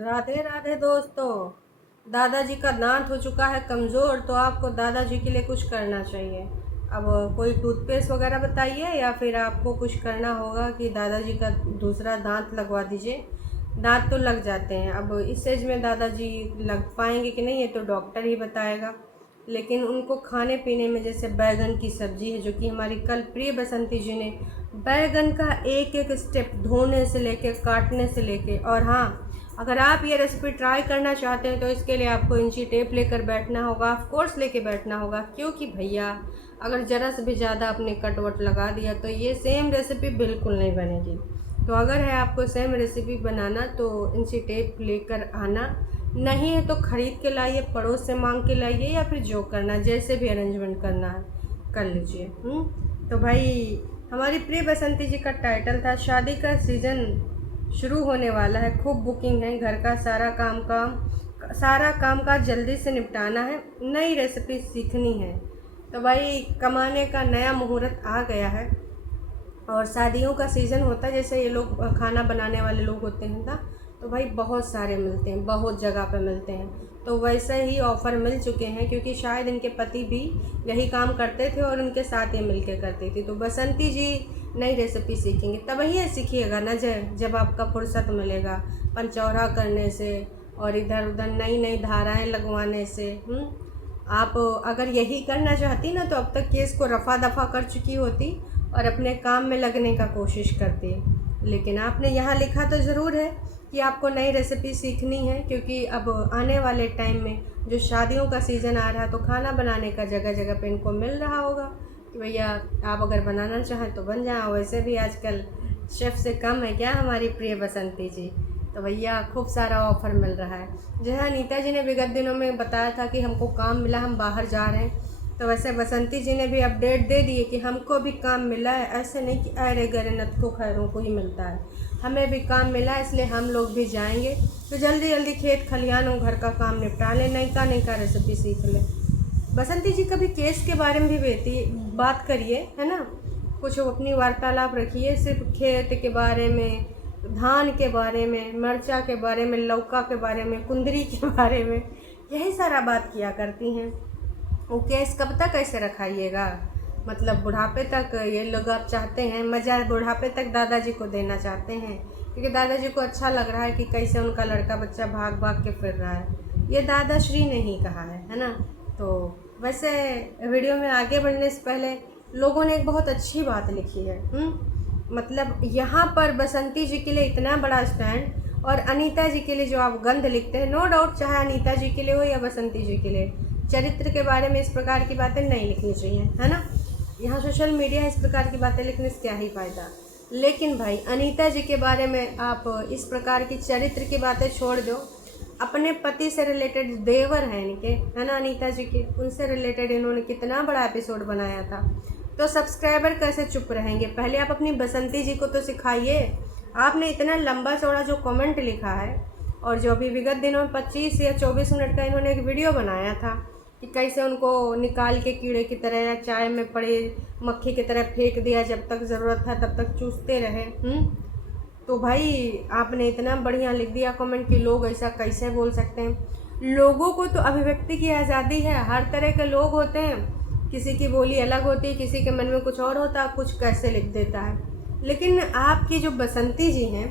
राधे राधे दोस्तों। दादाजी का दांत हो चुका है कमज़ोर, तो आपको दादाजी के लिए कुछ करना चाहिए। अब कोई टूथपेस्ट वगैरह बताइए, या फिर आपको कुछ करना होगा कि दादाजी का दूसरा दांत लगवा दीजिए। दांत तो लग जाते हैं, अब इस एज में दादाजी लग पाएंगे कि नहीं ये तो डॉक्टर ही बताएगा। लेकिन उनको खाने पीने में, जैसे बैगन की सब्ज़ी है, जो कि हमारी कल प्रिय बसंती जी ने बैगन का एक एक स्टेप धोने से लेके काटने से लेके, और हाँ, अगर आप ये रेसिपी ट्राई करना चाहते हैं तो इसके लिए आपको इंची टेप लेकर बैठना होगा, ऑफ कोर्स लेके बैठना होगा, क्योंकि भैया अगर ज़रा से भी ज़्यादा आपने कटवट लगा दिया तो ये सेम रेसिपी बिल्कुल नहीं बनेगी। तो अगर है आपको सेम रेसिपी बनाना तो इंची टेप लेकर आना, नहीं है तो ख़रीद के लाइए, पड़ोस से मांग के लाइए, या फिर जो करना जैसे भी अरेंजमेंट करना है कर लीजिए। तो भाई हमारी प्रिय बसंती जी का टाइटल था शादी का सीज़न शुरू होने वाला है, खूब बुकिंग है, घर का सारा काम काज जल्दी से निपटाना है, नई रेसिपी सीखनी है। तो भाई कमाने का नया मुहूर्त आ गया है, और शादियों का सीज़न होता है, जैसे ये लोग खाना बनाने वाले लोग होते हैं ना, तो भाई बहुत सारे मिलते हैं, बहुत जगह पे मिलते हैं। तो वैसे ही ऑफ़र मिल चुके हैं, क्योंकि शायद इनके पति भी यही काम करते थे और उनके साथ ये मिल के करती थी। तो बसंती जी नई रेसिपी सीखेंगे, तब ही सीखिएगा ना जब आपका फुर्सत मिलेगा पंचौरा करने से और इधर उधर नई नई धाराएं लगवाने से। आप अगर यही करना चाहती ना तो अब तक केस को रफ़ा दफ़ा कर चुकी होती और अपने काम में लगने का कोशिश करती। लेकिन आपने यहाँ लिखा तो ज़रूर है कि आपको नई रेसिपी सीखनी है, क्योंकि अब आने वाले टाइम में जो शादियों का सीज़न आ रहा है तो खाना बनाने का जगह जगह पे इनको मिल रहा होगा कि भैया आप अगर बनाना चाहें तो बन जाए। वैसे भी आजकल शेफ़ से कम है क्या हमारी प्रिय बसंती जी। तो भैया खूब सारा ऑफ़र मिल रहा है। जो है अनीता जी ने विगत दिनों में बताया था कि हमको काम मिला, हम बाहर जा रहे हैं, तो वैसे बसंती जी ने भी अपडेट दे दिए कि हमको भी काम मिला है। ऐसे नहीं कि अरे गरे नत को खैरों को ही मिलता है, हमें भी काम मिला है, इसलिए हम लोग भी जाएंगे। तो जल्दी जल्दी खेत खलिहान और घर का काम निपटा लें, नई का रेसिपी सीख लें। बसंती जी कभी केस के बारे में भी बात करिए, है ना, कुछ अपनी वार्तालाप रखिए, सिर्फ खेत के बारे में, धान के बारे में, मिर्चा के बारे में, लौका के बारे में, कुंदरी के बारे में, यही सारा बात किया करती हैं। वो केस कब तक ऐसे रखाइएगा, मतलब बुढ़ापे तक ये लोग आप चाहते हैं, मज़ा बुढ़ापे तक दादाजी को देना चाहते हैं, क्योंकि दादाजी को अच्छा लग रहा है कि कैसे उनका लड़का बच्चा भाग भाग के फिर रहा है। ये दादाश्री ने ही कहा है ना। तो वैसे वीडियो में आगे बढ़ने से पहले लोगों ने एक बहुत अच्छी बात लिखी है। मतलब यहाँ पर बसंती जी के लिए इतना बड़ा स्टैंड, और अनीता जी के लिए जो आप गंध लिखते हैं, नो डाउट चाहे अनीता जी के लिए हो या बसंती जी के लिए, चरित्र के बारे में इस प्रकार की बातें नहीं लिखनी चाहिए, है ना। यहाँ सोशल मीडिया इस प्रकार की बातें लिखने से क्या ही फ़ायदा। लेकिन भाई अनीता जी के बारे में आप इस प्रकार की चरित्र की बातें छोड़ दो। अपने पति से रिलेटेड, देवर हैं इनके, है ना, अनीता जी के, उनसे रिलेटेड इन्होंने कितना बड़ा एपिसोड बनाया था। तो सब्सक्राइबर कैसे चुप रहेंगे, पहले आप अपनी बसंती जी को तो सिखाइए। आपने इतना लंबा चौड़ा जो कमेंट लिखा है, और जो अभी विगत दिनों में 25 या 24 मिनट का इन्होंने एक वीडियो बनाया था कि कैसे उनको निकाल के कीड़े की तरह या चाय में पड़े मक्खी की तरह फेंक दिया, जब तक ज़रूरत था तब तक चूसते रहे। तो भाई आपने इतना बढ़िया लिख दिया कमेंट कि लोग ऐसा कैसे बोल सकते हैं। लोगों को तो अभिव्यक्ति की आज़ादी है, हर तरह के लोग होते हैं, किसी की बोली अलग होती है, किसी के मन में कुछ और होता है, कुछ कैसे लिख देता है। लेकिन आपकी जो बसंती जी हैं,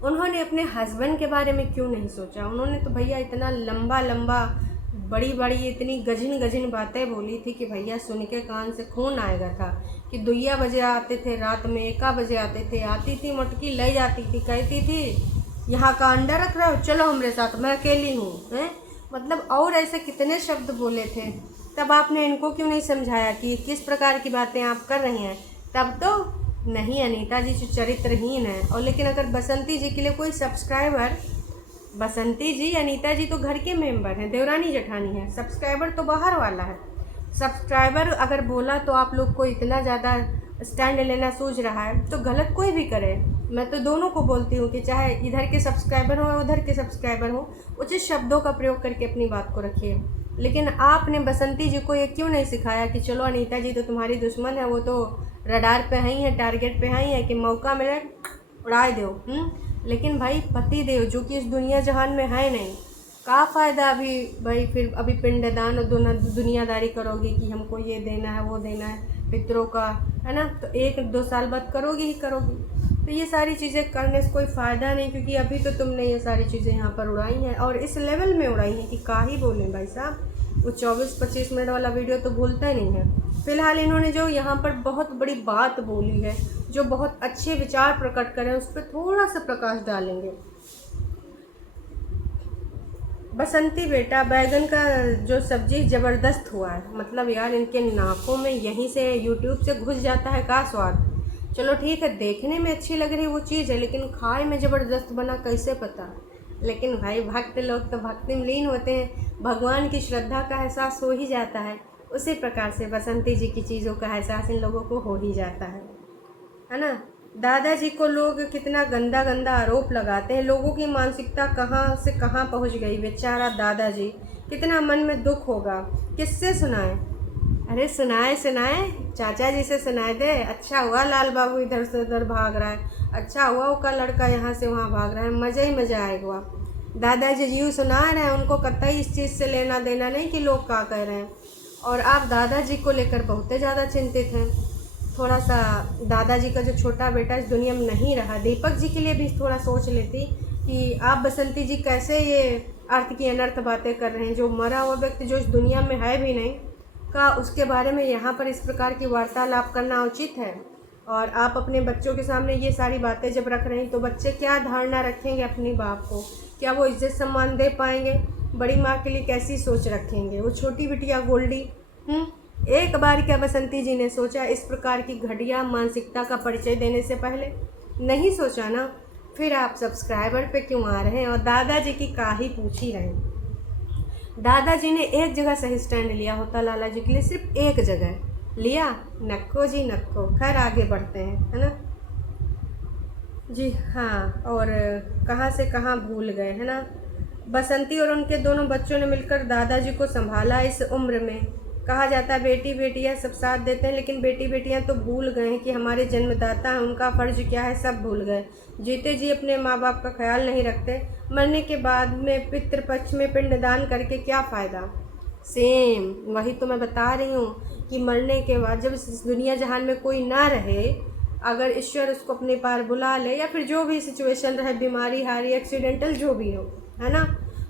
उन्होंने अपने हस्बैंड के बारे में क्यों नहीं सोचा। उन्होंने तो भैया इतना लंबा लंबा बड़ी बड़ी इतनी गजिन गजिन बातें बोली थी कि भैया सुन के कान से खून आएगा था। कि 2 बजे आते थे, रात में 1 बजे आते थे, आती थी मटकी ले जाती थी, कहती थी यहाँ का अंडा रख रहा हो, चलो हमारे साथ, मैं अकेली हूँ, हैं, मतलब और ऐसे कितने शब्द बोले थे। तब आपने इनको क्यों नहीं समझाया कि किस प्रकार की बातें आप कर रही हैं। तब तो नहीं, अनीता जी जो चरित्रहीन है। और लेकिन अगर बसंती जी के लिए कोई सब्सक्राइबर, बसंती जी अनीता जी तो घर के मेंबर हैं, देवरानी जेठानी है, सब्सक्राइबर तो बाहर वाला है। सब्सक्राइबर अगर बोला तो आप लोग को इतना ज़्यादा स्टैंड लेना सूझ रहा है, तो गलत कोई भी करे। मैं तो दोनों को बोलती हूँ कि चाहे इधर के सब्सक्राइबर हो उधर के सब्सक्राइबर हो, उचित शब्दों का प्रयोग करके अपनी बात को रखिए। लेकिन आपने बसंती जी को ये क्यों नहीं सिखाया कि चलो अनीता जी तो तुम्हारी दुश्मन है, वो तो रडार पे ही है, टारगेट पे ही है, कि मौका मिले उड़ा दो। लेकिन भाई पति देव जो कि इस दुनिया जहान में है नहीं, का फ़ायदा अभी भाई, फिर अभी पिंडदान और दुनियादारी करोगी कि हमको ये देना है वो देना है पितरों का, है ना, तो 1-2 साल बाद करोगी ही करोगी। तो ये सारी चीज़ें करने से कोई फ़ायदा नहीं, क्योंकि अभी तो तुमने ये सारी चीज़ें यहाँ पर उड़ाई हैं और इस लेवल में उड़ाई हैं कि का ही बोलें भाई साहब। वो 24-25 मिनट वाला वीडियो तो भूलता ही नहीं है। फ़िलहाल इन्होंने जो यहाँ पर बहुत बड़ी बात बोली है, जो बहुत अच्छे विचार प्रकट करें, उस पर थोड़ा सा प्रकाश डालेंगे। बसंती बेटा, बैगन का जो सब्जी ज़बरदस्त हुआ है, मतलब यार इनके नाकों में यहीं से यूट्यूब से घुस जाता है का स्वाद। चलो ठीक है, देखने में अच्छी लग रही वो चीज़ है, लेकिन खाए में ज़बरदस्त बना कैसे पता। लेकिन भाई भक्त लोग तो भक्ति में लीन होते हैं, भगवान की श्रद्धा का एहसास हो ही जाता है। उसी प्रकार से बसंती जी की चीज़ों का एहसास इन लोगों को हो ही जाता है ना। दादाजी को लोग कितना गंदा गंदा आरोप लगाते हैं, लोगों की मानसिकता कहाँ से कहाँ पहुंच गई। बेचारा दादाजी, कितना मन में दुख होगा। किससे सुनाए? अरे सुनाए चाचा जी से सुनाए दे। अच्छा हुआ लाल बाबू इधर से उधर भाग रहा है, अच्छा हुआ उसका लड़का यहाँ से वहाँ भाग रहा है, मज़ा ही मज़ा आएगा। दादाजी जी सुना रहे हैं, उनको कतई इस चीज़ से लेना देना नहीं कि लोग क्या कह रहे हैं। और आप दादाजी को लेकर बहुत ज़्यादा चिंतित हैं। थोड़ा सा दादाजी का जो छोटा बेटा इस दुनिया में नहीं रहा, दीपक जी के लिए भी थोड़ा सोच लेती कि आप बसंती जी कैसे ये अर्थ की अनर्थ बातें कर रहे हैं। जो मरा हुआ व्यक्ति जो इस दुनिया में है भी नहीं का, उसके बारे में यहाँ पर इस प्रकार की वार्तालाप करना उचित है। और आप अपने बच्चों के सामने ये सारी बातें जब रख रहे हैं, तो बच्चे क्या धारणा रखेंगे अपनी बाप को? क्या वो इज्जत सम्मान दे पाएंगे? बड़ी माँ के लिए कैसी सोच रखेंगे? वो छोटी बिटिया गोल्डी, एक बार क्या बसंती जी ने सोचा इस प्रकार की घटिया मानसिकता का परिचय देने से पहले? नहीं सोचा ना। फिर आप सब्सक्राइबर पे क्यों आ रहे हैं और दादाजी की का ही पूछ ही रहे हैं? दादाजी ने एक जगह सही स्टैंड लिया होता लाला जी के लिए, सिर्फ एक जगह लिया, नक्को जी नक्को। खैर आगे बढ़ते हैं, है ना जी। हाँ, और कहाँ से कहाँ भूल गए, है ना। बसंती और उनके दोनों बच्चों ने मिलकर दादाजी को संभाला। इस उम्र में कहा जाता है बेटी बेटियां सब साथ देते हैं, लेकिन बेटी बेटियां तो भूल गए हैं कि हमारे जन्मदाता हैं, उनका फ़र्ज क्या है, सब भूल गए। जीते जी अपने माँ बाप का ख्याल नहीं रखते, मरने के बाद में पितृपक्ष में पिंडदान करके क्या फ़ायदा। सेम वही तो मैं बता रही हूँ कि मरने के बाद जब इस दुनिया जहान में कोई ना रहे, अगर ईश्वर उसको अपने पार बुला ले, या फिर जो भी सिचुएशन रहे, बीमारी हारी एक्सीडेंटल जो भी हो, है ना,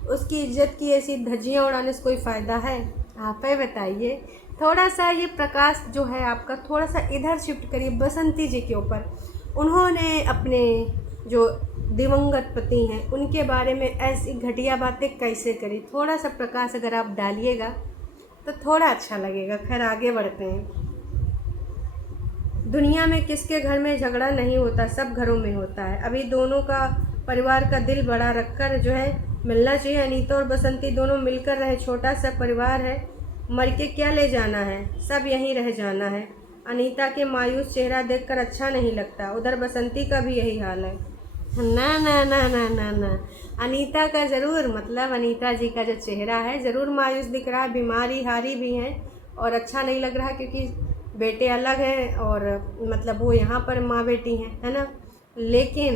उसकी इज्जत की ऐसी धज्जियाँ उड़ाने से कोई फ़ायदा है? आप ही बताइए। थोड़ा सा ये प्रकाश जो है आपका, थोड़ा सा इधर शिफ्ट करिए बसंती जी के ऊपर। उन्होंने अपने जो दिवंगत पति हैं उनके बारे में ऐसी घटिया बातें कैसे करी? थोड़ा सा प्रकाश अगर आप डालिएगा तो थोड़ा अच्छा लगेगा। खैर आगे बढ़ते हैं। दुनिया में किसके घर में झगड़ा नहीं होता, सब घरों में होता है। अभी दोनों का परिवार का दिल बड़ा रखकर जो है मिलना चाहिए। अनीता और बसंती दोनों मिलकर रहे, छोटा सा परिवार है, मर के क्या ले जाना है, सब यहीं रह जाना है। अनीता के मायूस चेहरा देखकर अच्छा नहीं लगता, उधर बसंती का भी यही हाल है। ना ना ना ना ना ना, अनीता का ज़रूर, मतलब अनीता जी का जो चेहरा है ज़रूर मायूस दिख रहा है, बीमारी हारी भी हैं और अच्छा नहीं लग रहा, क्योंकि बेटे अलग हैं और मतलब वो यहाँ पर माँ बेटी हैं, है ना। लेकिन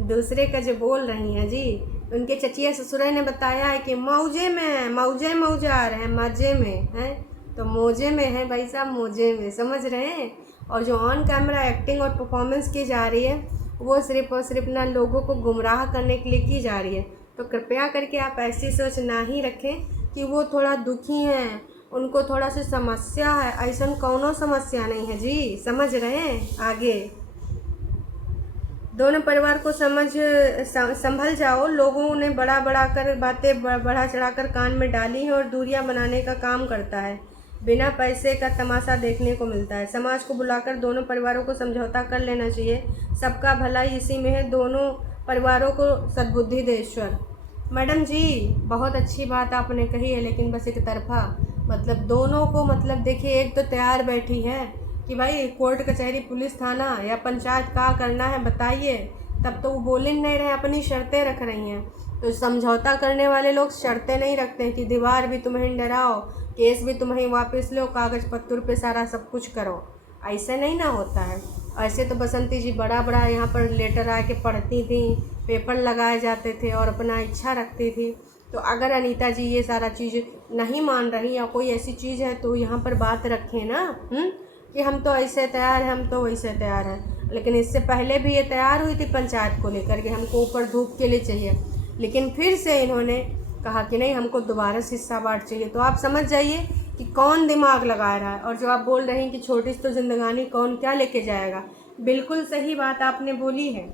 दूसरे का जो बोल रही हैं जी, उनके चचिया ससुरे ने बताया है कि मौजे में है, मौजे आ रहे हैं, मज़े में हैं, तो मौजे में है भाई साहब, मौजे में, समझ रहे हैं। और जो ऑन कैमरा एक्टिंग और परफॉर्मेंस की जा रही है, वो सिर्फ और सिर्फ ना लोगों को गुमराह करने के लिए की जा रही है। तो कृपया करके आप ऐसी सोच ना ही रखें कि वो थोड़ा दुखी हैं, उनको थोड़ा सी समस्या है। ऐसा कौनो समस्या नहीं है जी, समझ रहे हैं। आगे दोनों परिवार को संभल जाओ। लोगों ने बड़ा कर बातें बढ़ा चढ़ाकर कान में डाली हैं और दूरियां बनाने का काम करता है। बिना पैसे का तमाशा देखने को मिलता है। समाज को बुलाकर दोनों परिवारों को समझौता कर लेना चाहिए। सबका भलाई इसी में है, दोनों परिवारों को सद्बुद्धि दे ईश्वर। मैडम जी बहुत अच्छी बात आपने कही है, लेकिन बस एक तरफा, मतलब दोनों को, मतलब देखिए एक तो तैयार बैठी है कि भाई कोर्ट कचहरी पुलिस थाना या पंचायत का करना है बताइए, तब तो वो बोल ही नहीं रहे, अपनी शर्तें रख रही हैं। तो समझौता करने वाले लोग शर्तें नहीं रखते कि दीवार भी तुम्हें डराओ, केस भी तुम्हें वापस लो, कागज़ पत्तर पे सारा सब कुछ करो, ऐसे नहीं ना होता है। ऐसे तो बसंती जी बड़ा बड़ा यहाँ पर लेटर आके पढ़ती थी, पेपर लगाए जाते थे और अपना इच्छा रखती थी। तो अगर अनीता जी ये सारा चीज़ नहीं मान रही या कोई ऐसी चीज़ है तो यहाँ पर बात रखें ना, कि हम तो ऐसे तैयार हैं, हम तो वैसे तैयार हैं। लेकिन इससे पहले भी ये तैयार हुई थी पंचायत को लेकर के, हमको ऊपर धूप के लिए चाहिए, लेकिन फिर से इन्होंने कहा कि नहीं, हमको दोबारा से हिस्सा बाँट चाहिए। तो आप समझ जाइए कि कौन दिमाग लगा रहा है। और जो आप बोल रहे हैं कि छोटी सी तो जिंदगानी कौन क्या लेके जाएगा, बिल्कुल सही बात आपने बोली है,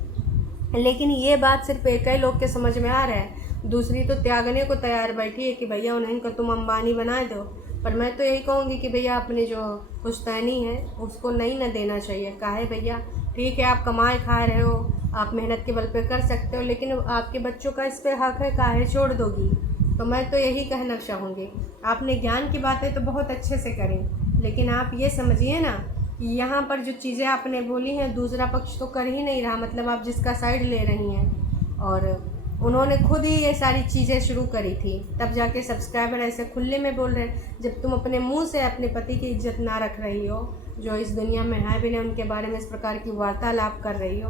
लेकिन ये बात सिर्फ एक ही लोग के समझ में आ रहा है, दूसरी तो त्यागने को तैयार बैठी है कि भैया उन्हें को तुम अंबानी बना दो। पर मैं तो यही कहूँगी कि भैया अपने जो पुश्तैनी है उसको नहीं न देना चाहिए। काहे भैया, ठीक है आप कमाए खा रहे हो, आप मेहनत के बल पे कर सकते हो, लेकिन आपके बच्चों का इस पे हक है, काहे छोड़ दोगी। तो मैं तो यही कहना चाहूँगी, आपने ज्ञान की बातें तो बहुत अच्छे से करी, लेकिन आप ये समझिए ना कि यहाँ पर जो चीज़ें आपने बोली हैं दूसरा पक्ष तो कर ही नहीं रहा, मतलब आप जिसका साइड ले रही हैं। और उन्होंने खुद ही ये सारी चीज़ें शुरू करी थी, तब जाके सब्सक्राइबर ऐसे खुले में बोल रहे हैं। जब तुम अपने मुंह से अपने पति की इज्जत ना रख रही हो, जो इस दुनिया में है भी नहीं, उनके बारे में इस प्रकार की वार्तालाप कर रही हो,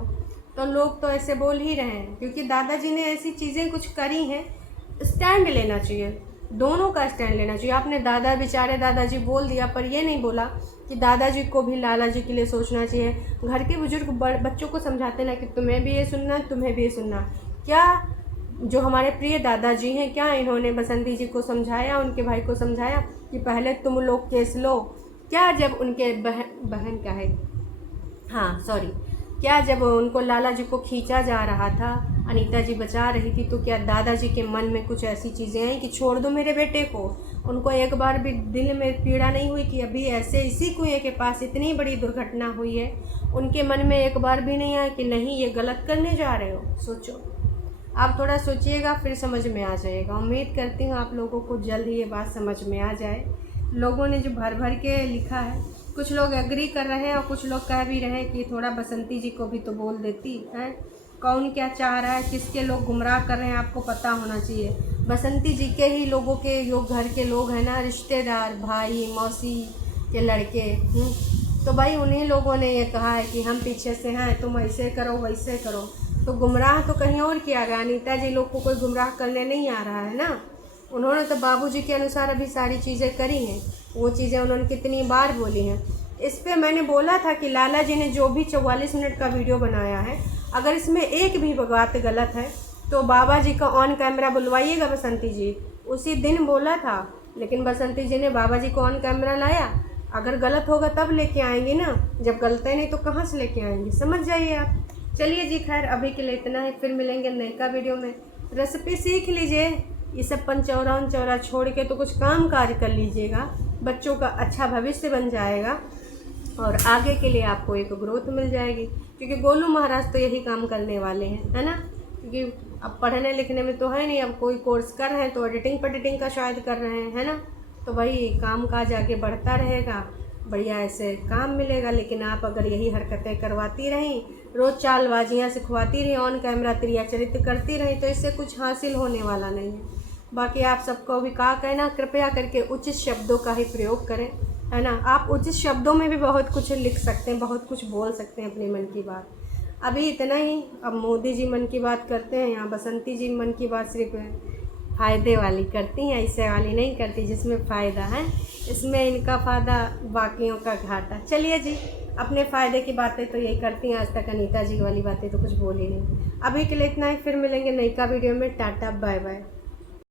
तो लोग तो ऐसे बोल ही रहे हैं। क्योंकि दादाजी ने ऐसी चीज़ें कुछ करी हैं, स्टैंड लेना चाहिए, दोनों का स्टैंड लेना चाहिए। आपने बेचारे दादाजी बोल दिया, पर ये नहीं बोला कि दादाजी को भी लाला जी के लिए सोचना चाहिए। घर के बुजुर्ग बच्चों को समझाते ना कि तुम्हें भी ये सुनना, तुम्हें भी ये सुनना। क्या जो हमारे प्रिय दादाजी हैं, क्या इन्होंने बसंती जी को समझाया, उनके भाई को समझाया कि पहले तुम लोग केस लो? क्या जब उनके बहन क्या है, हाँ सॉरी, क्या जब उनको लाला जी को खींचा जा रहा था, अनीता जी बचा रही थी, तो क्या दादाजी के मन में कुछ ऐसी चीज़ें आई कि छोड़ दो मेरे बेटे को? उनको एक बार भी दिल में पीड़ा नहीं हुई कि अभी ऐसे इसी कुएं के पास इतनी बड़ी दुर्घटना हुई है? उनके मन में एक बार भी नहीं आया कि नहीं ये गलत करने जा रहे हो? सोचो, आप थोड़ा सोचिएगा, फिर समझ में आ जाएगा। उम्मीद करती हूँ आप लोगों को जल्द ही ये बात समझ में आ जाए। लोगों ने जो भर भर के लिखा है, कुछ लोग एग्री कर रहे हैं और कुछ लोग कह भी रहे हैं कि थोड़ा बसंती जी को भी तो बोल देती है। कौन क्या चाह रहा है, किसके लोग गुमराह कर रहे हैं, आपको पता होना चाहिए। बसंती जी के ही लोगों के जो घर के लोग हैं ना, रिश्तेदार, भाई मौसी के लड़के, तो भाई उन्हीं लोगों ने ये कहा है कि हम पीछे से हैं, तुम ऐसे करो वैसे करो। तो गुमराह तो कहीं और किया गया, अनीता जी लोग को कोई गुमराह करने नहीं आ रहा है ना। उन्होंने तो बाबूजी के अनुसार अभी सारी चीज़ें करी हैं, वो चीज़ें उन्होंने कितनी बार बोली हैं। इस पे मैंने बोला था कि लाला जी ने जो भी 44 मिनट का वीडियो बनाया है, अगर इसमें एक भी बात गलत है तो बाबा जी का ऑन कैमरा बुलवाइएगा बसंती जी। उसी दिन बोला था, लेकिन बसंती जी ने बाबा जी को ऑन कैमरा लाया। अगर गलत होगा तब लेके आएंगी ना, जब गलत है नहीं तो कहाँ से लेके आएंगी, समझ जाइए आप। चलिए जी, खैर अभी के लिए इतना है, फिर मिलेंगे नए का वीडियो में। रेसिपी सीख लीजिए, ये सब पंचौरा छोड़ के तो कुछ काम कार्य कर लीजिएगा, बच्चों का अच्छा भविष्य बन जाएगा और आगे के लिए आपको एक ग्रोथ मिल जाएगी। क्योंकि गोलू महाराज तो यही काम करने वाले हैं, है ना। क्योंकि अब पढ़ने लिखने में तो है नहीं, अब कोई कोर्स कर रहे हैं तो एडिटिंग पडिटिंग का शायद कर रहे हैं, है ना। तो भाई काम काज आगे बढ़ता रहेगा, बढ़िया ऐसे काम मिलेगा। लेकिन आप अगर यही हरकतें करवाती रहीं, रोज़ चालबाजियाँ सिखवाती रहीं, ऑन कैमरा त्रिया चरित्र करती रहीं, तो इससे कुछ हासिल होने वाला नहीं है। बाकी आप सबको भी कहा कहना, कृपया करके उचित शब्दों का ही प्रयोग करें, है ना। आप उचित शब्दों में भी बहुत कुछ लिख सकते हैं, बहुत कुछ बोल सकते हैं अपने मन की बात। अभी इतना ही। अब मोदी जी मन की बात करते हैं, यहाँ बसंती जी मन की बात सिर्फ फ़ायदे वाली करती हैं, ऐसे वाली नहीं करती जिसमें फ़ायदा है। इसमें इनका फ़ायदा, बाकियों का घाटा। चलिए जी, अपने फ़ायदे की बातें तो यही करती हैं, आज तक अनीता जी वाली बातें तो कुछ बोली नहीं। अभी के लिए इतना ही, फिर मिलेंगे नई का वीडियो में। Tata bye bye.